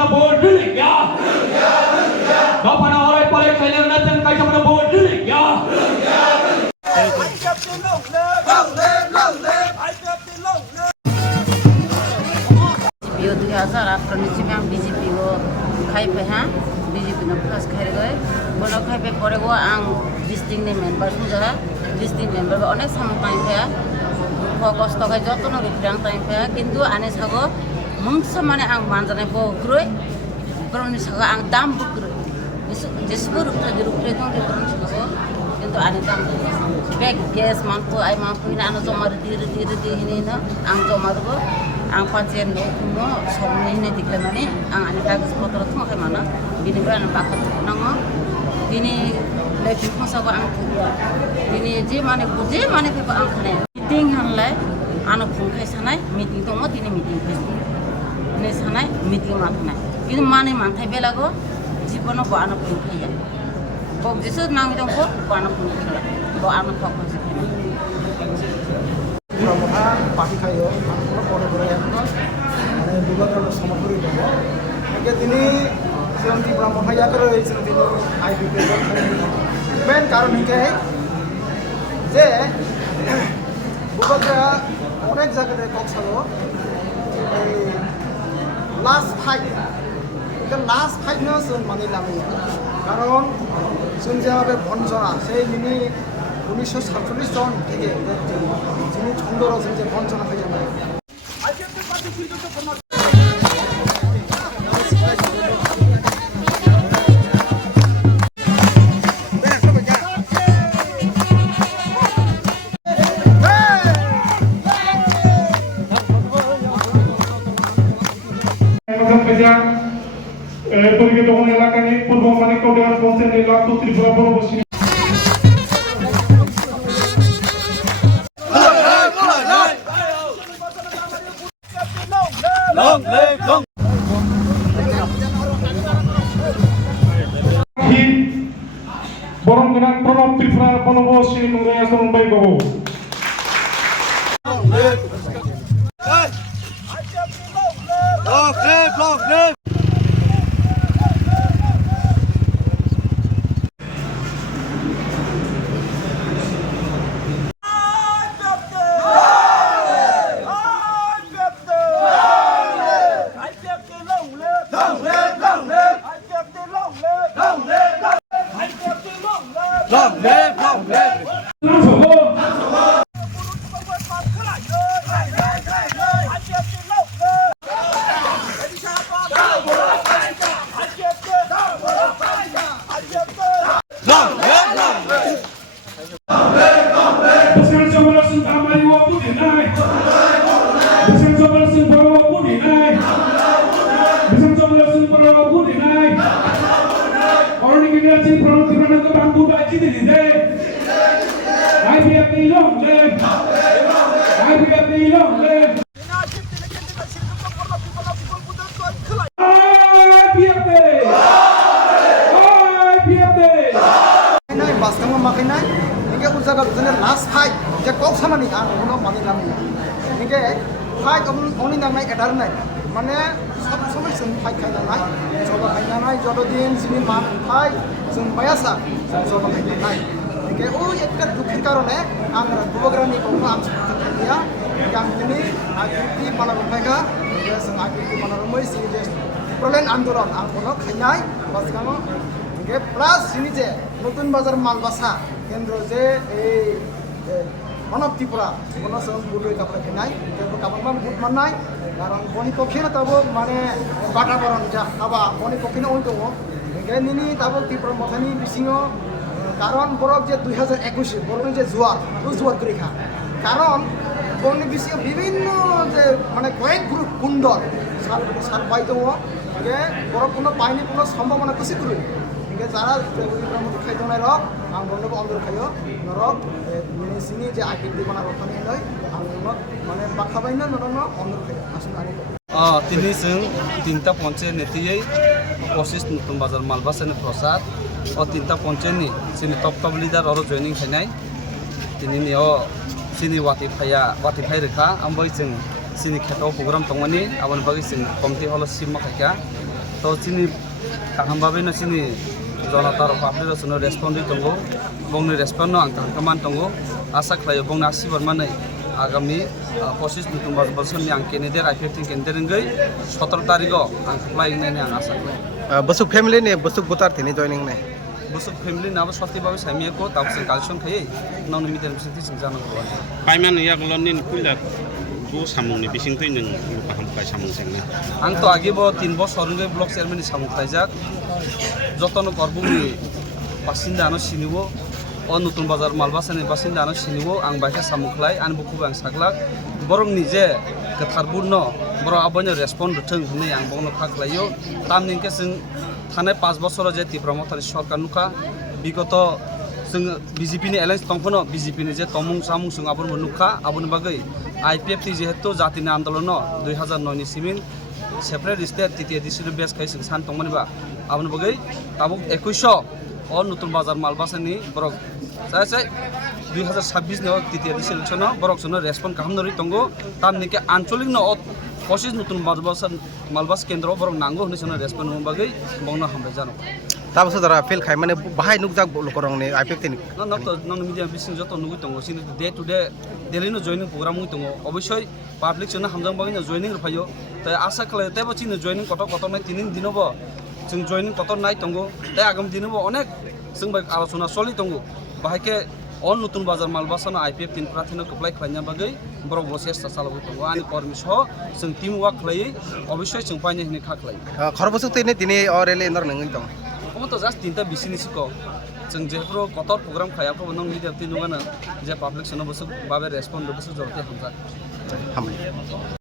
mana board dili ya. Kau mana orang paling kaya nanti kaya mana board dili ya. यो 2018 में हम BJP को खाई पे हैं बीजेपी ने पास कर गए बोलो खाई पे पड़े वो आंग डिस्ट्रिक्ट ने मेंबर सुझा डिस्ट्रिक्ट मेंबर अनेक समय टाइम पे फोकस तो कहीं जोतो ना रिफ्रेंस टाइम पे किंतु आने सगो मुंग्स माने आंग मानजने वो ग्रोय करोनी सगो आंग दाम बुक ग्रोय जिसको रुपये तो रिफ्रेंस सगो किंतु आने दाम बैग गैस मानपो आई मानपो इन आने जो मार धीरे ini ना आंग जो मार वो आं पांचेन no somni ini diklemani ang ani kagus motor tu makai mana bini berana bakat nango bini lagi masa ko ang tuwa bini je mane ko ang khane meeting hanlai anu phungkai sanai meeting to mo dini meeting pesti ne sanai meeting ma thanai bini mane manthai belago jibono bo anu phungkai ya bok jisu nang jong ko anu phungkai bo anu phokos Pramuha party kayo, ano ko na yan no? Ano buga ka sa samapuri mo? Kaya tini silang ti Pramuha ya karo silang tini IPP ko. Ben karon hingke je buga ka অনেক জায়গাতে কক্সলো এই last fight এটা last fight না শুন মানিলাম কারণ শুন যেভাবে বঞ্চনা সেই মিনি 1947 জন থেকে যিনি ছন্দ রচন যে বঞ্চনা হয়ে যাবে পরিবেশ এলাকায় পূর্ব মানিকগঞ্জ পঞ্চায়েতের লাখ ত্রিপুরা বনবাসী বরং প্রণব ত্রিপুরার বনবাসী আসন by Babu makinai ini usaha kerjanya last fight je kok sama nih uno mani nami ini fight only namai edar nai মানে সব সময় जों फाइट खालामनाय जब खालामनाय যতদিন যিনি মান ফাই जों बायासा जब खालामनाय একে ওই একটা দুঃখের কারণে আমরা দুবগ্রানি কোনো আনসুতিয়া yang ini aktivitas panarumega जों aktivitas panarumai sini je প্রলেন আন্দোলন ang কোনো খাইনাই বাসগানো একে প্লাস যিনি যে নতুন বাজার মালবাসা কেন্দ্র যে এই মানব ত্রিপুরা কোনো সব বুড়ি কাপড় কেনাই কাপড় মান বুট মানাই কারণ বনি পক্ষে না তাবো মানে বাটাবরণ যা হাবা বনি পক্ষে না ওই দङ নিনি তাবো ত্রিপুরা মথানি বিসিङो কারণ বরফ যে 2021 বরফের যে জোয়ার ওই জোয়ার করেখা কারণ বনি বিসিঙো বিভিন্ন যে মানে কয়েক গ্রুপ কুণ্ডল সার পাই দङ বরফ কোনো পাইনি কোনো সম্ভাবনা কুসি করে যারা খাইতে নাই রক আং বন্ধু অন্ধ খাইও নরক sini je aktivitas mana rotani loi ang মানে বাখাবাই না নরন অন্ধ খাইও আসুন আনি তিনি जों তিনটা পঞ্চায়েত নেতিयै পঁচিশ নতুন বাজার মালবাসানি প্রসাদ ও তিনটা পঞ্চায়েতনি जोंनि टप लिडार अरो जयनिं खायनाय তিনি নিও सिनि वाति फाय रेखा आमबाय जों सिनि खेताव प्रग्राम दंमोननि आबन बागै जों कमिटि हल सिम माखायखा তো চিনি কাহামভাবে চিনি জনতার পাবলিক রেসপন্ড দंगो बंगनि रेसपन्ड आं कामान दंगो आशा खालायो बंगनि आसिबार माने आगामी 25 नभेम्बर बोसोरनि आं कैंडिडेट आइपिएफनि कैंडिडेट 17 तारिखआव आं खालायनायनि आं आशा खालायो बसुक फेमिली ने बसुक बुतार थेनि जॉइनिंग ने बसुक फेमिली नाबो सत्यबाबो सामियाको ताबसे कालेक्शन खायो नावनि मिडियाम सिटी जों जानांगौ पाइमान यागलनि कुइलार गो सामुंनि बिसिंथै नों फाहामखाय सामुं जेंना आंथ' आगेबो 3 बोसोरनि ब्लक चेयारमेननि सामुं खायजाक जतन करबुंनि बासिन्दानो सिनिबो अ नतुन बाजार मालबासानि बासिन्दानो सिनिबो आं बायखा सामुं खालाय आं बुखुबो आं साग्लाक बरंनि जे गोथारबुर्न बर' आबायनो रेसपन्ड होथों होननानै आं बावनो खाख्लायो तामनिके जों थानाय 5 बोसोराव जे तीव्रमतारि सरकार नुखा बिगत जों बिजेपिनि एलायन्स दंफोनो बिजेपिनि जे तमुं सामुं जों आबोर नुखा आबोर बागै आइपिएफ जेहेतु जातिनि आन्दोलन 2009 नि सिमिन सेपारेट स्टेट तृतीय डिस्ट्रिक्ट बेस खाय जों सान दंमोनबा आबोर बागै ताबुक 2100 अ नतुन बाजार मालबासानि बरक जाय 2026 नि तृतीय डिस्ट्रिक्ट बरक जों रेसपन्ड खालामनो दंगो तामनिके आंचलिक न 25 नतुन मालबास केन्द्र बरक नांगौ होननाय जों रेसपन्ड होनो बागै बावनो हामबाय जानो ताबसो दरा फेल खाय माने बाहाय नुकजाक लोकरंनि आइपिएफ थेनि नन मिडिया बिसिं जत नुगै दङ सिनि डे टु डे डेलिनो जयनिं प्रग्राम दङ अबশ্যই पाब्लिक जों हामजां बागैनो जयनिं रफायो ताय आशा खालायो तायबो चिनो जयनिं कत नाय तिनिन दिनबो जों जयनिं कत नाय दङ ताय आगाम दिनबो अनेक जों बाय आलोचना सलि दङ बाहायके अन नतुन बाजार मालबासानो आइपिएफ तीन प्रार्थीनो कप्लाय खालायना बागै बरक बसेस्टा चालाबाय दङ आनि कर्मी सह जों टीम वर्क खालायो अबশ্যই जों पाइने हिनि खाख्लायो खरबसुक तेने दिनै अरेले इन्दर नङै दं तो जास्ट 3टा बिसिनि सिको जों जेफ्रो कतर प्रग्राम खायाफ्रो नों मिडिया ती नुगानो जे पाब्लिक सोनो बसु बाबे रेसपन्ड बसु जरते हमजा हामबाय